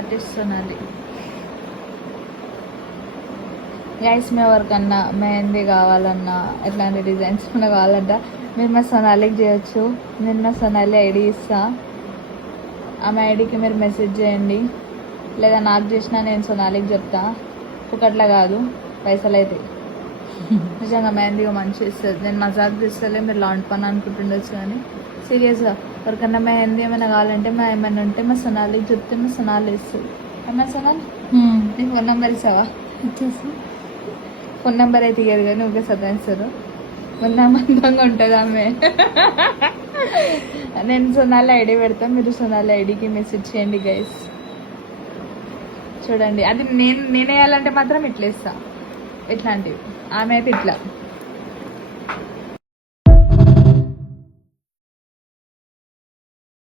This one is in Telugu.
ఆర్టిస్ట్ సోనాలి. గైస్ మీ ఎవరికన్నా మెహందీ కావాలన్నా ఎట్లాంటి డిజైన్స్ కూడా కావాలంట మీరు మా సోనాలికి చేయొచ్చు. నేను మా సోనాలి ఐడి ఇస్తా, ఆమె ఐడికి మీరు మెసేజ్ చేయండి, లేదా నాకు చేసినా నేను సోనాలికి చెప్తా. ఒకట్లా కాదు, పైసలు అయితే నిజంగా మెహందీగా మంచిగా ఇస్తుంది. నేను మజాక్ తీస్తలే, మీరు లాంటి పని అనుకుంటుండొచ్చు కానీ సీరియస్గా ఎవరికన్నా మెహందీ ఏమైనా కావాలంటే మా ఏమైనా ఉంటే మా సోనాలికి చెప్తే మా సోనాలి ఇస్తుంది. అమ్మా సోనాలి నీ ఫోన్ నెంబర్ ఇస్తావా? ఫోన్ నెంబర్ అయితే ఇయ్యదు కానీ ఊరికే సతాయిస్తారు. మొన్న మందంగా ఉంటుంది ఆమె. నేను సోనాలి ఐడి పెడతాను, మీరు సోనాలి ఐడికి మెసేజ్ చేయండి గైస్. చూడండి, అది నేను వేయాలంటే మాత్రం ఇట్లా ఇస్తా, ఇట్లాంటివి. ఆమె అయితే ఇట్లా